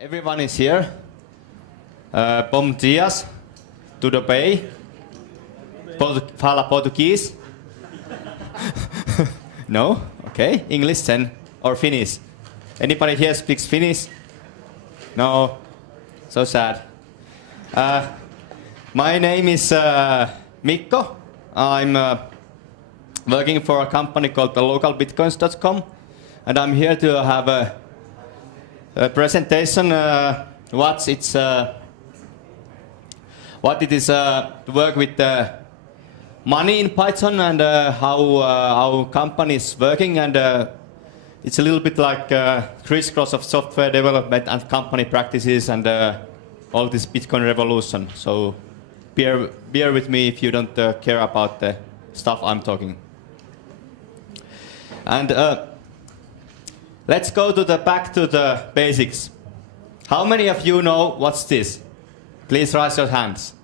Everyone is here. Bom dias. Tudo bem? Fala português? No? Okay. English then. Or Finnish? Anybody here speaks Finnish? No? So sad. My name is Mikko. I'm working for a company called localbitcoins.com, and I'm here to have a presentation what it is to work with money in Python and how our company is working, and it's a little bit like crisscross of software development and company practices and all this Bitcoin revolution. So bear with me if you don't care about the stuff I'm talking. And let's go back to the basics. How many of you know what's this? Please raise your hands.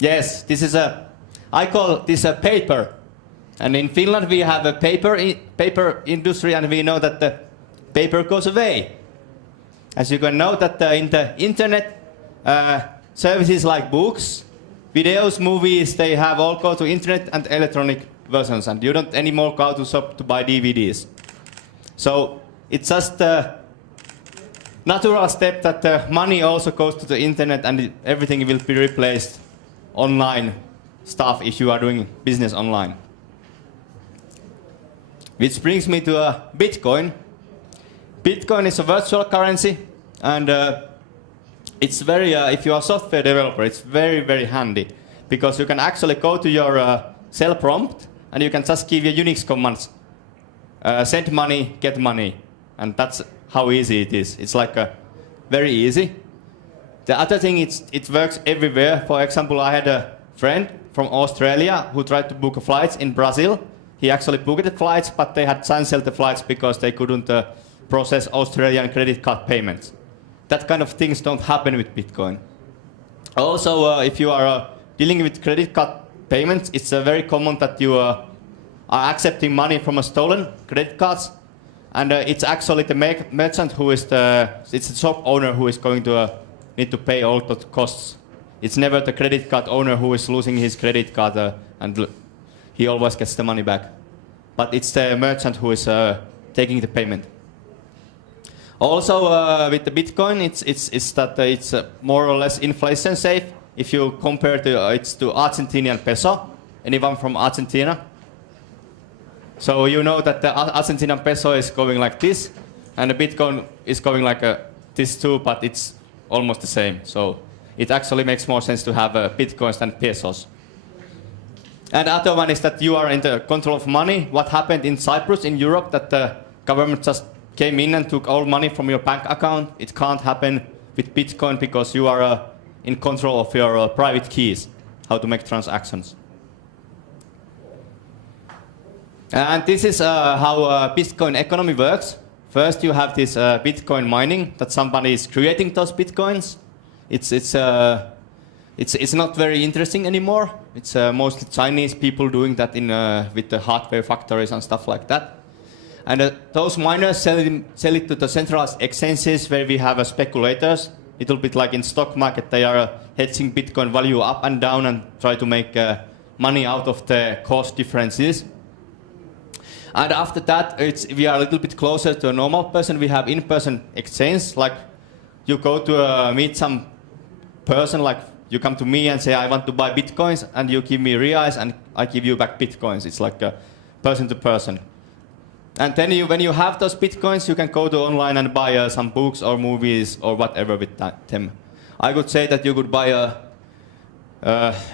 Yes, this is I call this a paper. And in Finland we have a paper industry, and we know that the paper goes away. As you can know that in the internet, services like books, videos, movies, they have all go to internet and electronic versions, and you don't anymore go to shop to buy DVDs. So it's just a natural step that money also goes to the internet, and everything will be replaced online stuff if you are doing business online. Which brings me to Bitcoin. Bitcoin is a virtual currency, and it's very, if you are a software developer, it's very, very handy, because you can actually go to your cell prompt and you can just give your Unix commands. Send money, get money. And that's how easy it is. It's like very easy. The other thing, it works everywhere. For example, I had a friend from Australia who tried to book flights in Brazil. He actually booked the flights, but they had cancelled the flights because they couldn't process Australian credit card payments. That kind of things don't happen with Bitcoin. Also, if you are dealing with credit card payments, it's very common that you are accepting money from a stolen credit cards, and it's actually the merchant who is it's the shop owner who is going to need to pay all the costs. It's never the credit card owner who is losing his credit card and he always gets the money back. But it's the merchant who is taking the payment. Also, with the Bitcoin, it's more or less inflation safe. If you compare it to Argentinian peso, anyone from Argentina? So you know that the Argentinian peso is going like this, and the Bitcoin is going like this too, but it's almost the same. So it actually makes more sense to have Bitcoins than pesos. And the other one is that you are in the control of money. What happened in Cyprus, in Europe, that the government just came in and took all money from your bank account. It can't happen with Bitcoin because you are in control of your private keys, how to make transactions. And this is how Bitcoin economy works. First, you have this Bitcoin mining, that somebody is creating those Bitcoins. It's not very interesting anymore. It's mostly Chinese people doing that with the hardware factories and stuff like that. And those miners sell it to the centralized exchanges where we have speculators. A little bit like in stock market, they are hedging Bitcoin value up and down and try to make money out of the cost differences. And after that, we are a little bit closer to a normal person. We have in-person exchange, like you go to meet some person, like you come to me and say, I want to buy Bitcoins, and you give me reais and I give you back Bitcoins. It's like a person to person. And then when you have those Bitcoins, you can go to online and buy some books or movies or whatever with them. I could say that you could buy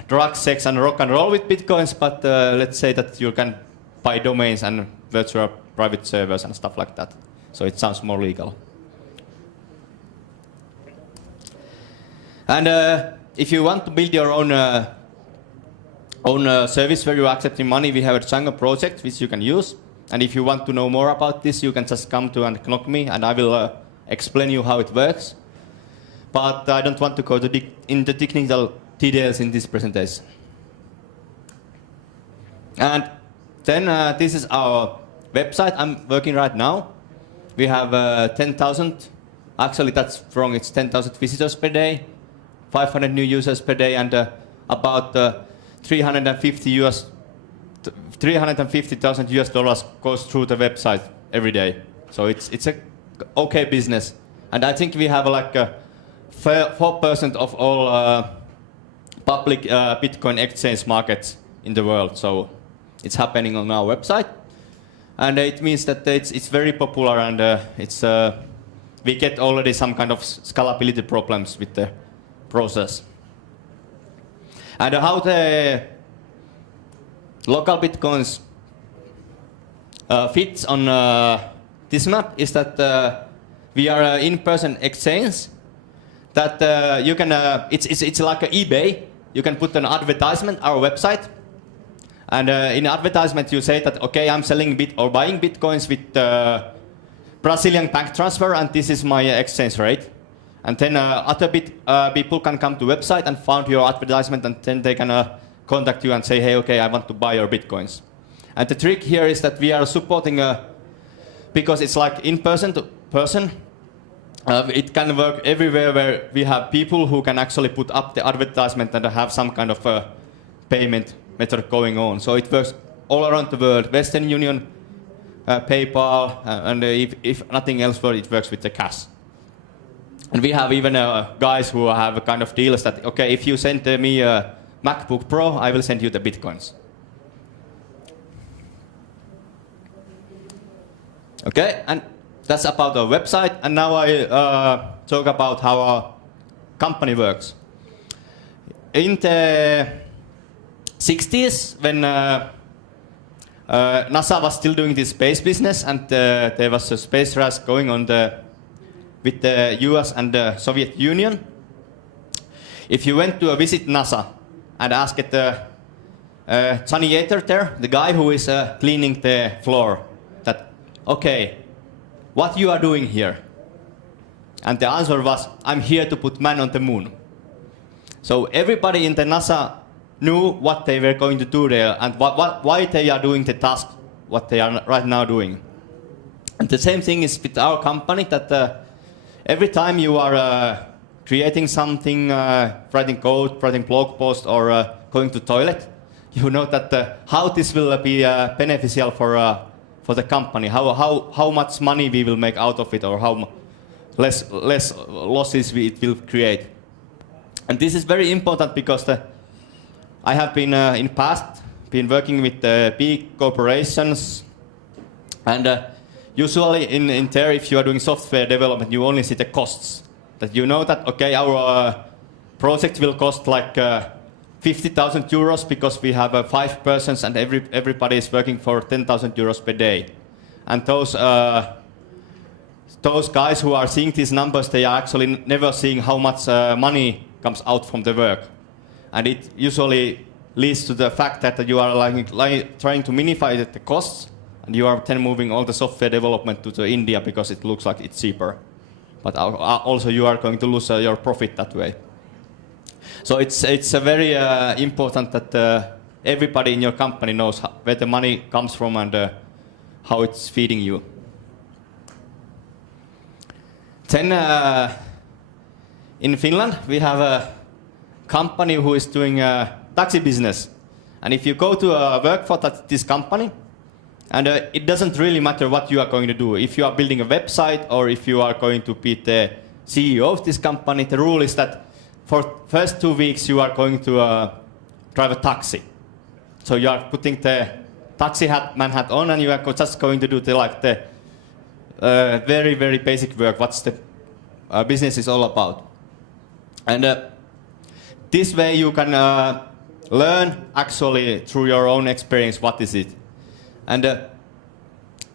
drugs, sex and rock and roll with Bitcoins, but let's say that you can buy domains and virtual private servers and stuff like that. So it sounds more legal. And if you want to build your own service where you're accepting money, we have a Django project which you can use. And if you want to know more about this, you can just come to and knock me, and I will explain you how it works. But I don't want to go into technical details in this presentation. And then this is our website I'm working right now. We have 10,000 Actually, that's wrong. It's 10,000 visitors per day, 500 new users per day, and about 350,000 US dollars goes through the website every day. So it's a okay business, and I think we have like 4% of all public Bitcoin exchange markets in the world. So it's happening on our website, and it means that it's very popular, and we get already some kind of scalability problems with the process. And how the local Bitcoins fits on this map is that we are an in-person exchange that you can, it's like an eBay. You can put an advertisement on our website, and in advertisement you say that, okay, I'm selling or buying Bitcoins with Brazilian bank transfer, and this is my exchange rate. And then other people can come to website and find your advertisement, and then they can contact you and say, hey, okay, I want to buy your Bitcoins. And the trick here is that we are supporting, because it's like in-person to person, it can work everywhere where we have people who can actually put up the advertisement and have some kind of payment method going on. So it works all around the world. Western Union, PayPal, and if nothing else works, it works with the cash. And we have even guys who have a kind of deals that, okay, if you send me a MacBook Pro, I will send you the Bitcoins. Okay, and that's about our website. And now I talk about how our company works. In the 60s, when NASA was still doing this space business, and there was a space race going on with the US and the Soviet Union. If you went to visit NASA and asked Johnny Yater there, the guy who is cleaning the floor, that, okay, what you are doing here? And the answer was, I'm here to put man on the moon. So everybody in the NASA knew what they were going to do there, and why they are doing the task, what they are right now doing. And the same thing is with our company, that every time you are creating something, writing code, writing blog post, or going to toilet, you know that how this will be beneficial for the company, how much money we will make out of it, or how less losses it will create. And this is very important because I have been in past been working with big corporations, and usually in there, if you are doing software development, you only see the costs. That you know that, okay, our project will cost like 50,000 euros because we have 5 persons and everybody is working for 10,000 euros per day. And those guys who are seeing these numbers, they are actually never seeing how much money comes out from the work. And it usually leads to the fact that you are trying to minimize the costs, and you are then moving all the software development to India because it looks like it's cheaper. But also you are going to lose your profit that way. So it's very important that everybody in your company knows where the money comes from and how it's feeding you. Then in Finland we have a company who is doing taxi business. And if you go to work for this company, and it doesn't really matter what you are going to do. If you are building a website or if you are going to be the CEO of this company, the rule is that for first 2 weeks you are going to drive a taxi. So you are putting the taxi man hat on, and you are just going to do the very, very basic work, what the business is all about. And this way you can learn actually through your own experience what is it. And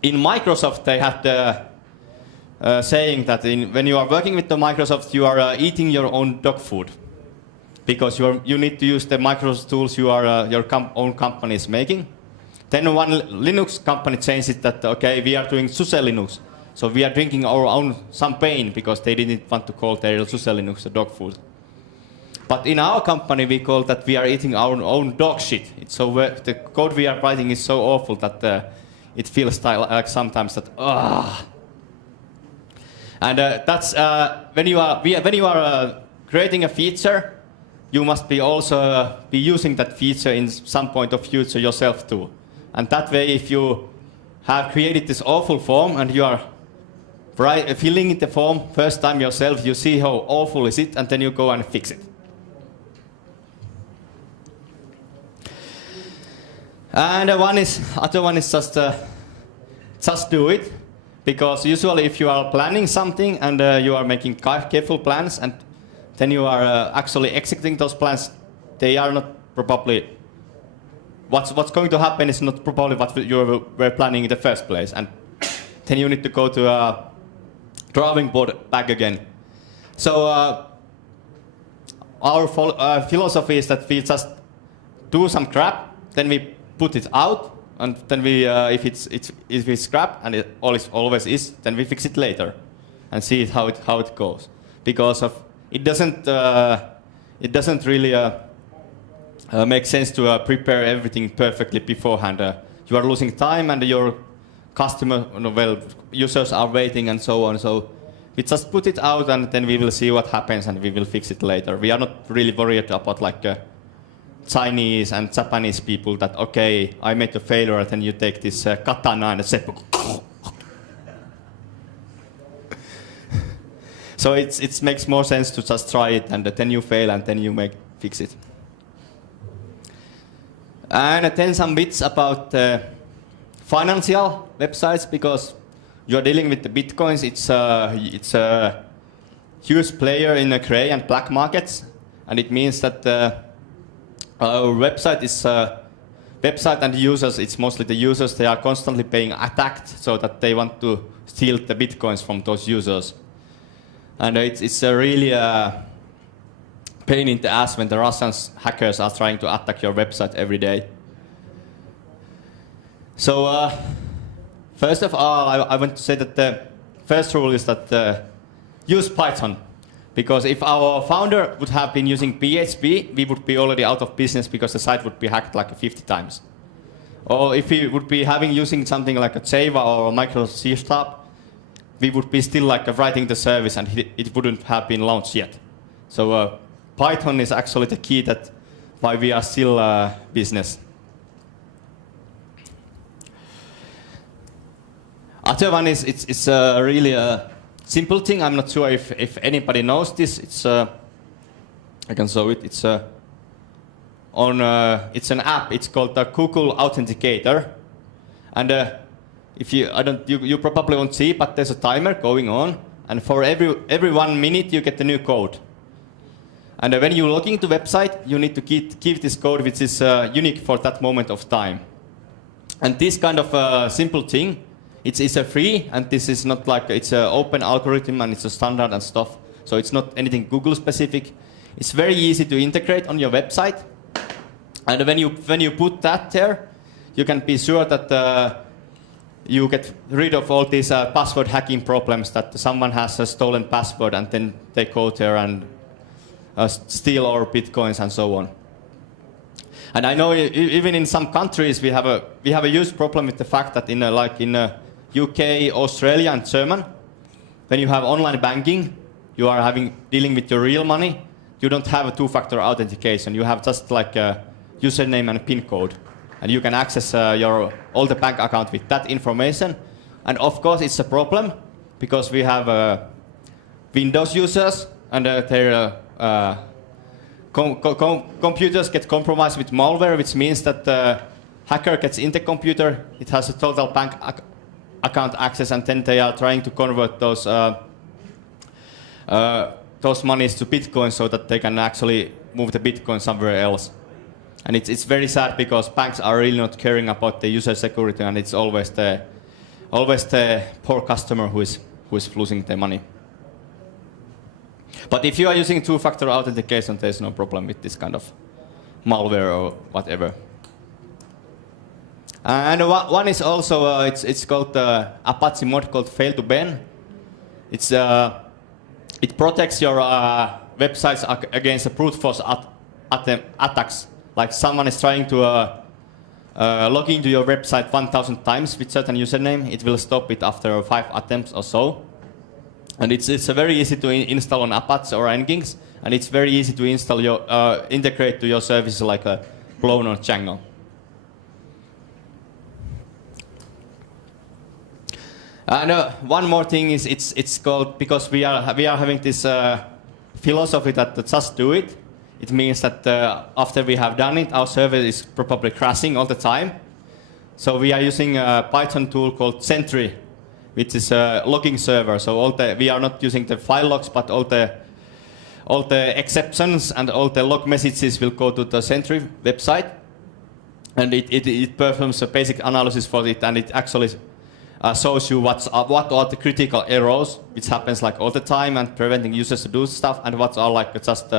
in Microsoft, they have the saying that when you are working with the Microsoft, you are eating your own dog food, because you need to use the Microsoft tools your own company is making. Then one Linux company changed it that, okay, we are doing SUSE Linux, so we are drinking our own champagne because they didn't want to call their SUSE Linux a dog food. But in our company, we call that we are eating our own dog shit. It's so the code we are writing is so awful that it feels like sometimes that And that's when you are creating a feature, you must be also be using that feature in some point of future yourself too. And that way, if you have created this awful form and you are filling in the form first time yourself, you see how awful is it, and then you go and fix it. And other one is just do it, because usually if you are planning something and you are making careful plans and then you are actually executing those plans, they are not probably what's going to happen is not probably what you were planning in the first place, and then you need to go to a drawing board back again. So our philosophy is that we just do some crap, then we put it out, and then we if it's crap, and it always is, then we fix it later and see how it goes, because of it doesn't really make sense to prepare everything perfectly beforehand. You are losing time, and your users are waiting, and so on. So we just put it out, and then we will see what happens, and we will fix it later. We are not really worried about like Chinese and Japanese people that, okay, I made a failure, and then you take this katana and a seppuku. So it makes more sense to just try it, and then you fail, and then you fix it. And then some bits about financial websites, because you are dealing with the bitcoins. It's a huge player in the gray and black markets, and it means that our website and users. It's mostly the users. They are constantly being attacked, so that they want to steal the bitcoins from those users. And it's a really pain in the ass when the Russian hackers are trying to attack your website every day. So first of all, I want to say that the first rule is that use Python. Because if our founder would have been using PHP, we would be already out of business, because the site would be hacked like 50 times. Or if he would be using something like a Java or a Microsoft C#, we would be still like writing the service, and it wouldn't have been launched yet. So Python is actually the key that why we are still business. Other one is it's really a simple thing. I'm not sure if anybody knows this. It's I can show it. It's it's an app. It's called the Google Authenticator, and if you probably won't see, but there's a timer going on, and for every 1 minute you get a new code. And when you log into the website, you need to give this code, which is unique for that moment of time. And this kind of simple thing, it's a free, and this is not like it's an open algorithm, and it's a standard and stuff. So it's not anything Google specific. It's very easy to integrate on your website. And when you put that there, you can be sure that you get rid of all these password hacking problems, that someone has a stolen password and then they go there and steal our bitcoins and so on. And I know even in some countries we have a huge problem with the fact that in UK, Australia, and German, when you have online banking, you are dealing with your real money. You don't have a two-factor authentication. You have just like a username and a PIN code. And you can access all the bank account with that information. And of course, it's a problem, because we have Windows users, and their computers get compromised with malware, which means that the hacker gets in the computer, it has a total bank account access, and then they are trying to convert those monies to Bitcoin, so that they can actually move the Bitcoin somewhere else. And it's very sad, because banks are really not caring about the user security, and it's always the poor customer who is losing their money. But if you are using two-factor authentication, there's no problem with this kind of malware or whatever. And one is also it's called Apache mod called fail to ban. It protects your websites against brute force attacks. Like someone is trying to log into your website 1,000 times with certain username, it will stop it after 5 attempts or so. And it's very easy to install on Apache or Nginx, and it's very easy to install your integrate to your services like a Plone or Django. And one more thing is it's called, because we are having this philosophy that just do it. It means that after we have done it, our server is probably crashing all the time. So we are using a Python tool called Sentry, which is a logging server. So we are not using the file logs, but all the exceptions and all the log messages will go to the Sentry website, and it performs a basic analysis for it, and it actually shows you what are the critical errors which happens like all the time and preventing users to do stuff, and what are like just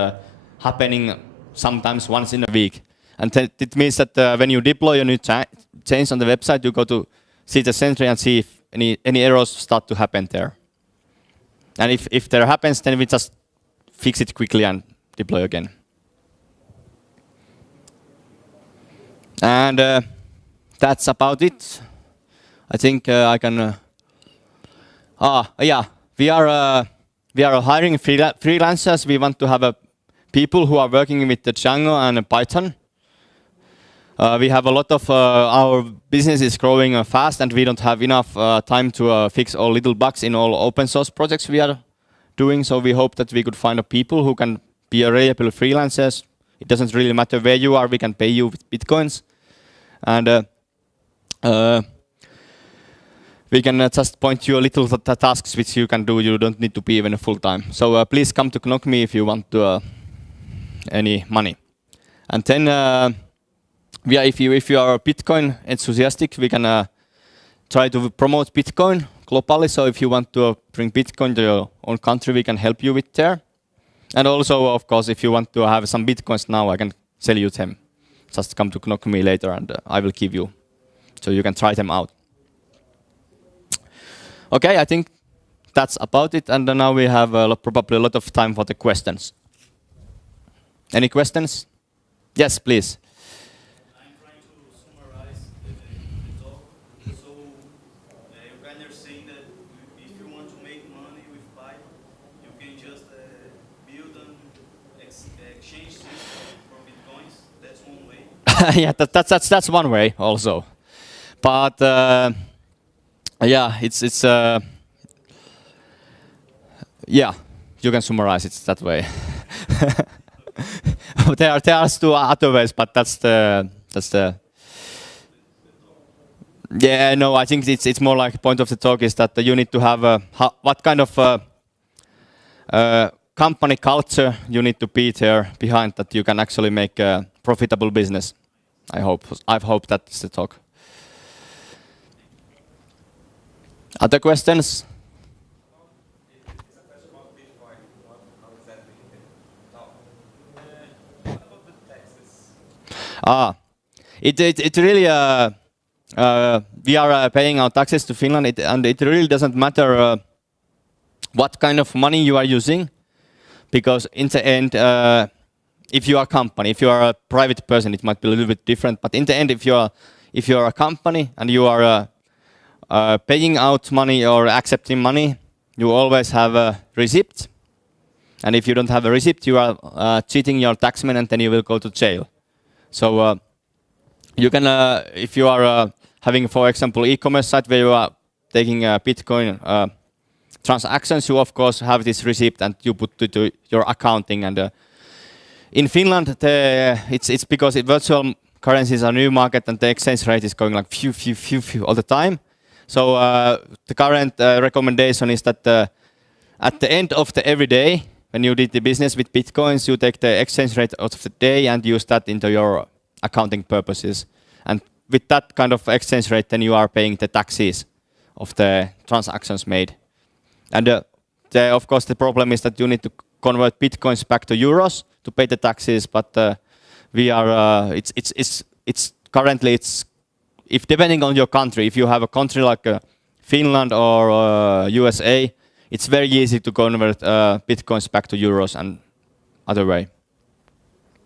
happening sometimes once in a week. And it means that when you deploy a new change on the website, you go to see the Sentry and see if any errors start to happen there. And if there happens, then we just fix it quickly and deploy again. And that's about it. I think I can. Yeah, we are hiring freelancers. We want to have people who are working with the Django and Python. We have a lot of our business is growing fast, and we don't have enough time to fix all little bugs in all open source projects we are doing. So we hope that we could find people who can be reliable freelancers. It doesn't really matter where you are. We can pay you with Bitcoins, and we can just point you a little tasks which you can do. You don't need to be even full time. So please come to KnockMe if you want to any money. And then if you are Bitcoin enthusiastic, we can try to promote Bitcoin globally. So if you want to bring Bitcoin to your own country, we can help you with there. And also, of course, if you want to have some Bitcoins now, I can sell you them. Just come to KnockMe later, and I will give you, so you can try them out. Okay, I think that's about it. And now we have probably a lot of time for the questions. Any questions? Yes, please. I'm trying to summarize the talk. So when you're saying that if you want to make money with Python, you can just build an exchange system for Bitcoins. That's one way. Yeah, that's one way also. But yeah, it's yeah, you can summarize it that way. there are two other ways, but that's the yeah, no, I think it's more like point of the talk is that you need to have what kind of company culture you need to be there behind that you can actually make a profitable business. I hope that's the talk. Other questions? It really we are paying our taxes to Finland, and it really doesn't matter what kind of money you are using, because in the end, if you are a company, if you are a private person, it might be a little bit different. But in the end, if you are a company and you are paying out money or accepting money, you always have a receipt. And if you don't have a receipt, you are cheating your taxman, and then you will go to jail. So you can, if you are having, for example, e-commerce site where you are taking Bitcoin transactions, you of course have this receipt and you put it to your accounting. And in Finland, it's because virtual currencies are a new market, and the exchange rate is going like few all the time. So the current recommendation is that at the end of every day, when you did the business with Bitcoins, you take the exchange rate of the day and use that into your accounting purposes. And with that kind of exchange rate, then you are paying the taxes of the transactions made. And of course, the problem is that you need to convert Bitcoins back to euros to pay the taxes. But we are it's currently if depending on your country, if you have a country like Finland or USA, it's very easy to convert Bitcoins back to euros and other way.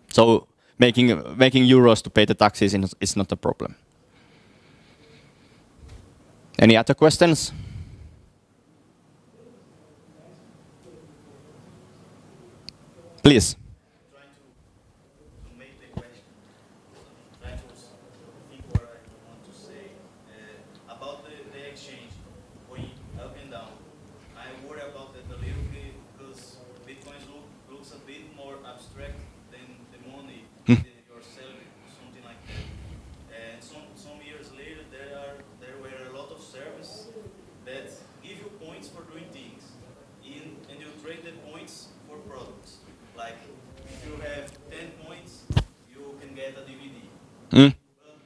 So making euros to pay the taxes is not a problem. Any other questions? Please. Trying to make the question. I'm trying to think what I want to say about the exchange going up and down. I worry about that a little bit because Bitcoin looks a bit more abstract than the money that you're selling, something like that. And some years later, there were a lot of services that give you points for doing things, and you trade the points for products. Like if you have 10 points, you can get a DVD. Mm. But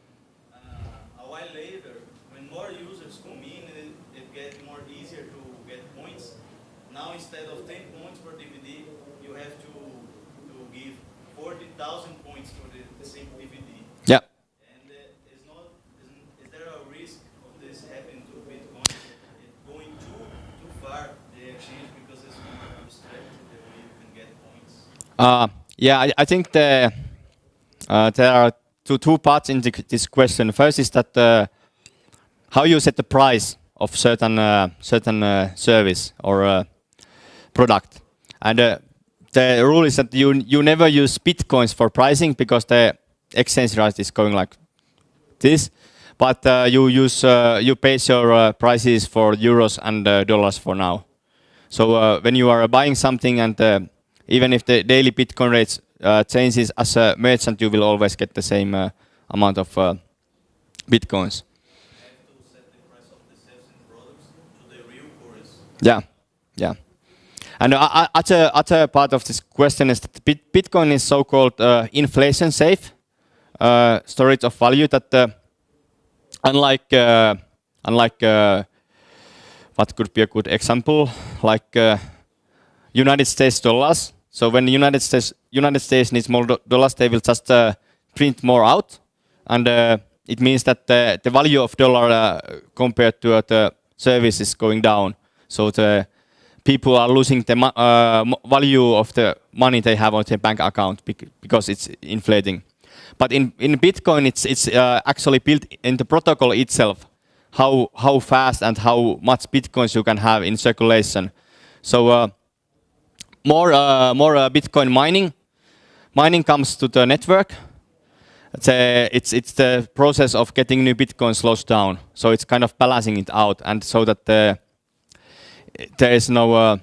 a while later, when more users come in, it gets more easier to get points. Now instead of 10 points for DVD, you have to give 40,000 points for the same DVD. Yeah. And is there a risk of this happening to Bitcoin? It going too far the exchange because it's more abstract the way you can get points. Yeah, I think there are two parts in this question. First is that how you set the price of certain service or product, and the rule is that you never use Bitcoins for pricing because the exchange rate is going like this, but you base your prices for euros and dollars for now. So when you are buying something and even if the daily Bitcoin rates changes, as a merchant, you will always get the same amount of Bitcoins. You have to set the price of the sales and products to the real currency. Yeah, yeah. And other part of this question is that Bitcoin is so-called inflation safe storage of value. That unlike what could be a good example, like United States dollars. So when the United States needs more dollars, they will just print more out, and it means that the value of dollar compared to the service is going down. So the people are losing the value of the money they have on their bank account because it's inflating. But in Bitcoin, it's actually built in the protocol itself, how fast and how much Bitcoins you can have in circulation. So more Bitcoin mining comes to the network. It's the process of getting new Bitcoin slows down. So it's kind of balancing it out, and so that there is no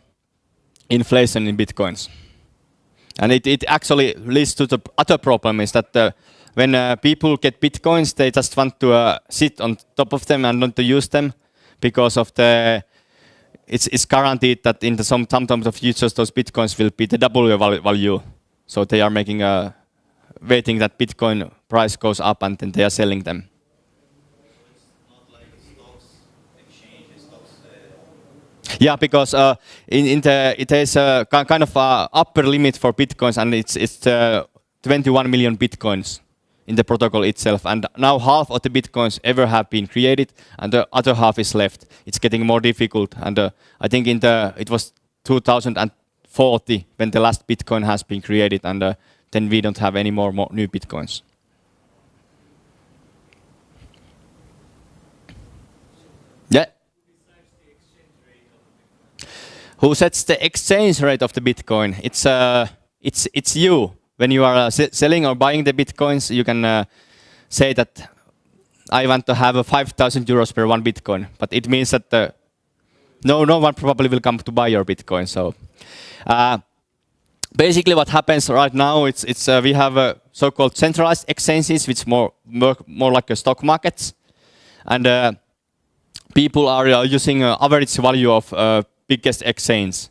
inflation in Bitcoins. And it actually leads to the other problem is that when people get Bitcoins, they just want to sit on top of them and not to use them because of it's guaranteed that in some time of the future those Bitcoins will be the double value. So they are making waiting that Bitcoin price goes up and then they are selling them. Not like stocks exchange, stocks. Yeah, because it is a kind of upper limit for Bitcoins, and it's 21 million Bitcoins in the protocol itself, and now half of the Bitcoins ever have been created, and the other half is left. It's getting more difficult, and I think it was 2040 when the last Bitcoin has been created, and then we don't have any more new Bitcoins. Yeah. Who sets the exchange rate of the Bitcoin? It's you. When you are selling or buying the Bitcoins, you can say that I want to have 5,000 euros per one Bitcoin. But it means that no one probably will come to buy your Bitcoin. So basically what happens right now, we have so-called centralized exchanges, which more like a stock markets. And people are using average value of biggest exchange.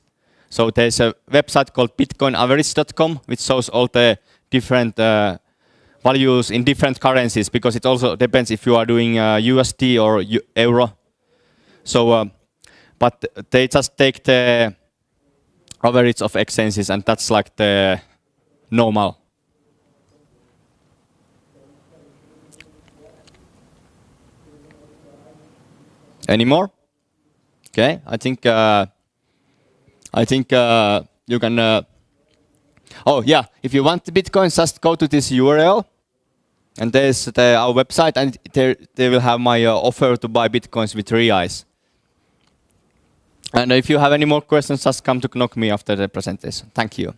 So there's a website called bitcoinaverage.com, which shows all the different values in different currencies, because it also depends if you are doing USD or euro. So, but they just take the average of exchanges, and that's like the normal. Any more? Okay, I think you can. Oh yeah, if you want the Bitcoin, just go to this URL, and there's our website, and they will have my offer to buy Bitcoins with reais. And if you have any more questions, just come to knock me after the presentation. Thank you.